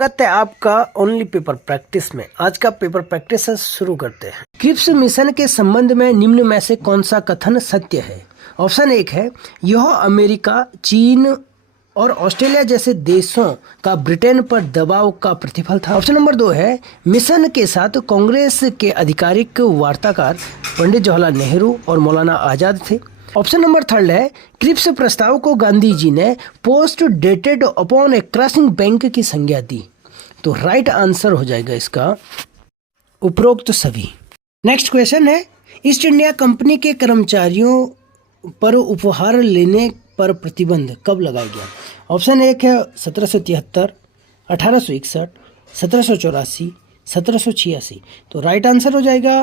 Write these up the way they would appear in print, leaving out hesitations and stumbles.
स्वागत है आपका ओनली पेपर प्रैक्टिस में। आज का पेपर प्रैक्टिस शुरू करते हैं। क्रिप्स मिशन के संबंध में निम्न में से कौन सा कथन सत्य है? ऑप्शन 1 है यह अमेरिका, चीन और ऑस्ट्रेलिया जैसे देशों का ब्रिटेन पर दबाव का प्रतिफल था। ऑप्शन नंबर 2 है मिशन के साथ कांग्रेस के आधिकारिक वार्ताकार पंडित जवाहरलाल नेहरू और मौलाना आजाद थे। ऑप्शन नंबर 3 है क्रिप्स प्रस्ताव को गांधी जी ने पोस्ट डेटेड अपॉन ए क्रशिंग बैंक की संज्ञा दी। तो राइट आंसर हो जाएगा इसका उपरोक्त सभी। नेक्स्ट क्वेश्चन है ईस्ट इंडिया कंपनी के कर्मचारियों पर उपहार लेने पर प्रतिबंध कब लगाया गया? ऑप्शन 1 है 1773, 1861, 1784, 1786। तो राइट आंसर हो जाएगा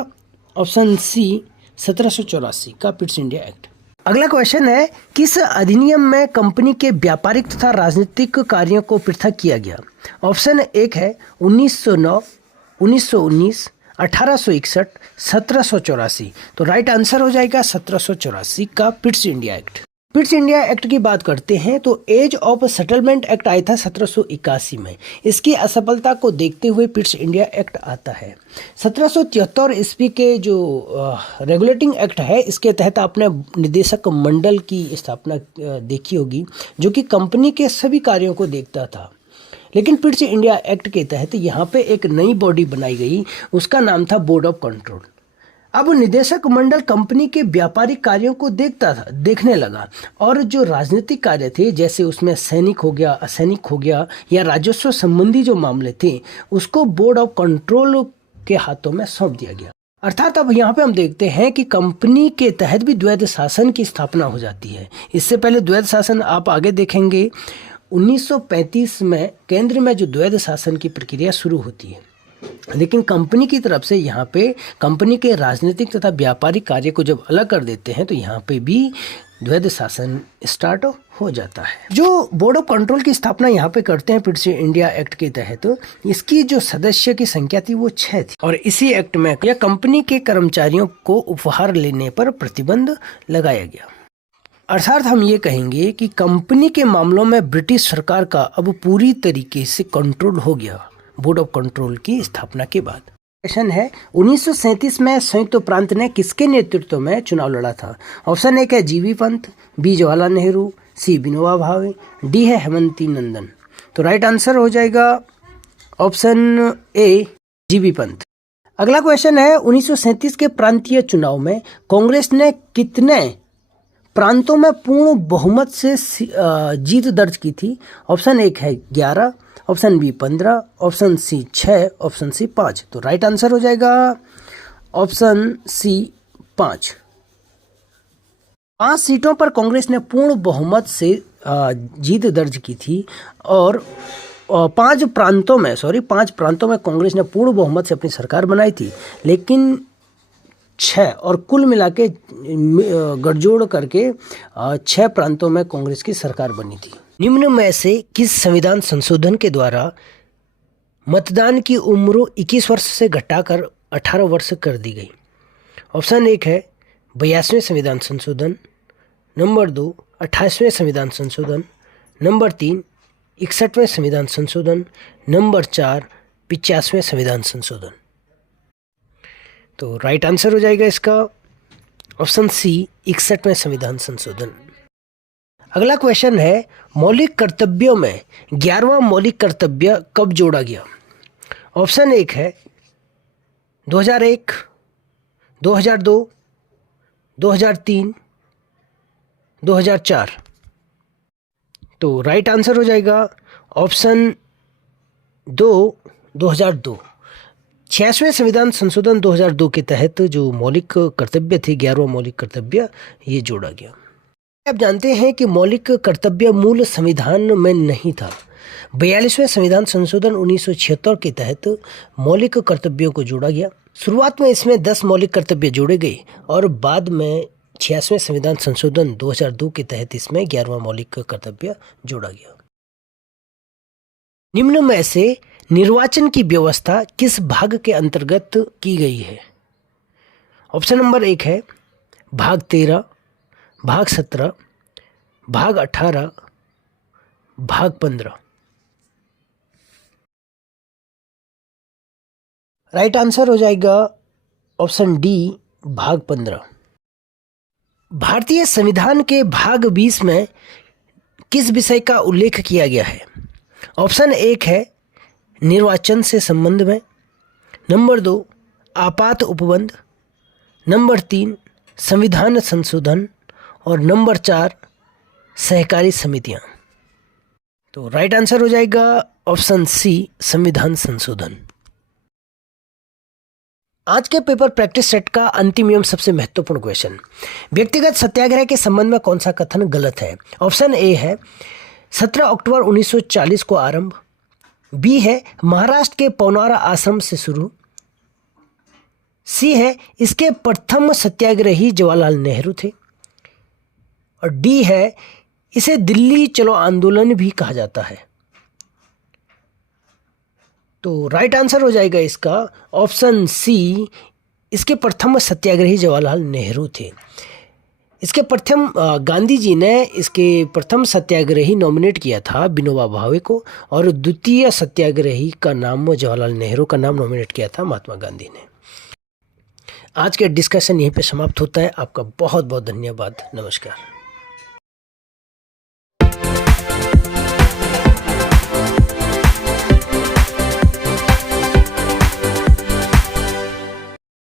ऑप्शन सी 1784 का पिट्स इंडिया एक्ट। अगला क्वेश्चन है किस अधिनियम में कंपनी के व्यापारिक तथा राजनीतिक कार्यों को पृथक किया गया? ऑप्शन 1 है 1909, 1919, 1861, 1784। तो राइट आंसर हो जाएगा 1784 का Pitt's India act. Pitt's India act की बात करते हैं तो एज ऑफ सेटलमेंट एक्ट आया था 1781 में। इसकी असफलता को देखते हुए पिट्स इंडिया एक्ट आता है। 1773 ईस्वी के जो रेगुलेटिंग एक्ट है, इसके तहत आपने निदेशक मंडल की स्थापना देखी होगी जो कि कंपनी के सभी कार्यों को देखता था। लेकिन पिट्स इंडिया एक्ट के तहत यहाँ पे एक नई बॉडी बनाई गई, उसका नाम था बोर्ड ऑफ कंट्रोल। अब निदेशक मंडल कंपनी के व्यापारिक कार्यों को देखने लगा और जो राजनीतिक कार्य थे, जैसे उसमें सैनिक हो गया, असैनिक हो गया या राजस्व संबंधी जो मामले थे, उसको बोर्ड ऑफ कंट्रोल के हाथों में सौंप दिया गया। अर्थात अब यहाँ पे हम देखते हैं कि कंपनी के तहत भी द्वैध शासन की स्थापना हो जाती है। इससे पहले द्वैध शासन आप आगे देखेंगे 1935 में केंद्र में जो द्वैध शासन की प्रक्रिया शुरू होती है, लेकिन कंपनी की तरफ से यहाँ पे कंपनी के राजनीतिक तथा व्यापारिक कार्य को जब अलग कर देते हैं तो यहाँ पे भी द्वैध शासन स्टार्ट हो जाता है। जो बोर्ड ऑफ कंट्रोल की स्थापना यहाँ पे करते हैं पिट्स इंडिया एक्ट के तहत, इसकी जो सदस्य की संख्या थी वो 6 थी और इसी एक्ट में यह कंपनी के कर्मचारियों को उपहार लेने पर प्रतिबंध लगाया गया। अर्थात हम ये कहेंगे कि कंपनी के मामलों में ब्रिटिश सरकार का अब पूरी तरीके से कंट्रोल हो गया बोर्ड ऑफ कंट्रोल की स्थापना के बाद। क्वेश्चन है 1937 में संयुक्त प्रांत ने किसके नेतृत्व में चुनाव लड़ा था? ऑप्शन 1 है जीबी पंत, बी जवाहरलाल नेहरू, सी विनोबा भावे, डी है हेमंती नंदन। तो राइट आंसर हो जाएगा ऑप्शन ए जीबी पंत। अगला क्वेश्चन है 1937 के प्रांतीय चुनाव में कांग्रेस ने कितने प्रांतों में पूर्ण बहुमत से जीत दर्ज की थी? ऑप्शन 1 है 11, option B 15, option C 6, option C 5। तो राइट आंसर हो जाएगा ऑप्शन सी 5। 5 सीटों पर कांग्रेस ने पूर्ण बहुमत से जीत दर्ज की थी और 5 प्रांतों में कांग्रेस ने पूर्ण बहुमत से अपनी सरकार बनाई थी, लेकिन 6 और कुल मिला के गठजोड़ करके 6 प्रांतों में कांग्रेस की सरकार बनी थी। निम्न में से किस संविधान संशोधन के द्वारा मतदान की उम्र 21 वर्ष से घटाकर 18 वर्ष कर दी गई? ऑप्शन 1 है 82वें संविधान संशोधन, नंबर 2 28वें संविधान संशोधन, नंबर 3 61वें संविधान संशोधन, नंबर 4 85वें संविधान संशोधन। तो राइट आंसर हो जाएगा इसका ऑप्शन सी 61वें संविधान संशोधन। अगला क्वेश्चन है मौलिक कर्तव्यों में 11वां मौलिक कर्तव्य कब जोड़ा गया? ऑप्शन 1 है 2001, 2002, 2003, 2004। तो राइट आंसर हो जाएगा ऑप्शन 2 2002। 86वें संविधान संशोधन 2002 के तहत जो मौलिक कर्तव्य थे, 11वां मौलिक कर्तव्य, ये जोड़ा गया। आप जानते हैं कि मौलिक कर्तव्य मूल संविधान में नहीं था। 42वें संविधान संशोधन 1976 के तहत मौलिक कर्तव्यों को जोड़ा गया। शुरुआत में इसमें 10 मौलिक कर्तव्य जोड़े गए और बाद में 86वें संविधान संशोधन 2002 के तहत इसमें 11वां मौलिक कर्तव्य जोड़ा गया। निम्न में से निर्वाचन की व्यवस्था किस भाग के अंतर्गत की गई है? ऑप्शन नंबर 1 है भाग 13, भाग 17, भाग 18, भाग 15। राइट आंसर हो जाएगा ऑप्शन डी, भाग 15। भारतीय संविधान के भाग 20 में किस विषय का उल्लेख किया गया है? ऑप्शन 1 है निर्वाचन से संबंध में, नंबर 2 आपात उपबंध, नंबर 3 संविधान संशोधन और नंबर 4 सहकारी समितियां। तो राइट आंसर हो जाएगा ऑप्शन सी, संविधान संशोधन। आज के पेपर प्रैक्टिस सेट का अंतिम एवं सबसे महत्वपूर्ण क्वेश्चन, व्यक्तिगत सत्याग्रह के संबंध में कौन सा कथन गलत है? ऑप्शन ए है 17 अक्टूबर 1940 को आरंभ, बी है महाराष्ट्र के पौनारा आश्रम से शुरू, सी है इसके प्रथम सत्याग्रही जवाहरलाल नेहरू थे, और डी है इसे दिल्ली चलो आंदोलन भी कहा जाता है। तो राइट आंसर हो जाएगा इसका ऑप्शन सी, इसके प्रथम सत्याग्रही जवाहरलाल नेहरू थे। इसके प्रथम गांधी जी ने इसके प्रथम सत्याग्रही नॉमिनेट किया था विनोबा भावे को, और द्वितीय सत्याग्रही का नाम जवाहरलाल नेहरू का नाम नॉमिनेट किया था महात्मा गांधी ने। आज के डिस्कशन यहीं पे समाप्त होता है। आपका बहुत बहुत धन्यवाद। नमस्कार।